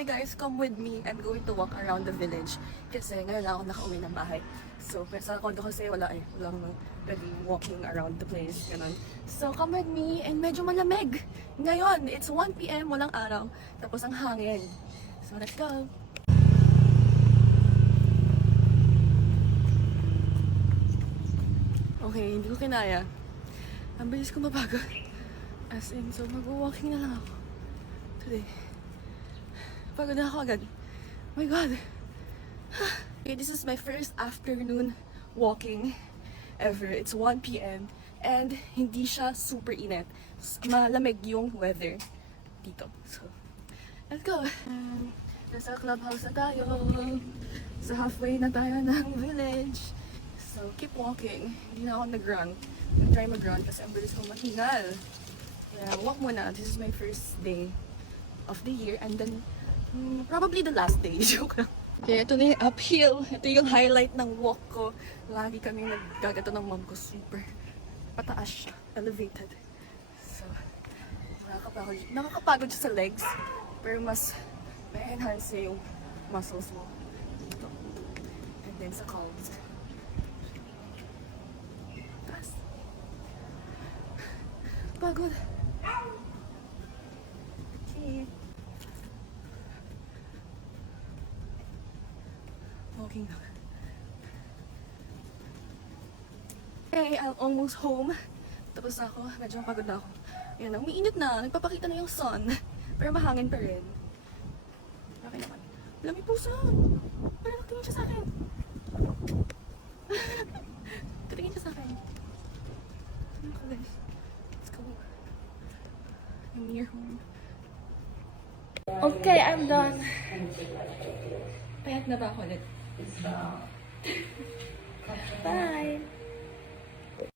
Hi guys, come with me. I'm going to walk around the village. Kasi ngayon lang ako nakauwi ng bahay. So, sa kondo kasi walang pwedeng walking around the place. Ganun. So, come with me. And medyo malamig. Ngayon, it's 1 PM, walang araw. Tapos ang hangin. So, let's go. Okay, hindi ko kinaya. Ang bilis ko mapagod. As in, so mag-walking na lang ako today. Pagod na ako agad. Oh my God. Okay, this is my first afternoon walking ever. It's 1 PM and hindi siya super init. Malamig yung weather dito. So, let's go. Nasa clubhouse na tayo. So, halfway na tayo ng village. So, keep walking. Hindi na ako nag-run. Try mag-run kasi ang bilis kong mahingal. Yeah, walk muna. This is my first day of the year and then probably the last day. Joke lang. Okay, ito na yung uphill. Ito yung highlight ng walk ko. Lagi kami naggagato ng mom ko. Super pataas siya. Elevated. So, nakakapagod siya sa legs. Pero mas ma-enhance yung muscles mo. Ito. And then sa calves. Taas. Pagod. Okay. Walking lang. Okay, I'm almost home. Tapos na ako. Medyo pagod na ako. Ayan na, umiinit na. Nagpapakita na yung sun. Pero mahangin pa rin. Okay naman. Wala, may pusa. Wala, nakatingin siya sa akin. Nakatingin siya sa akin. Ano ka guys? Let's go. I'm near home. Okay, I'm done. Payat na ba ako ulit?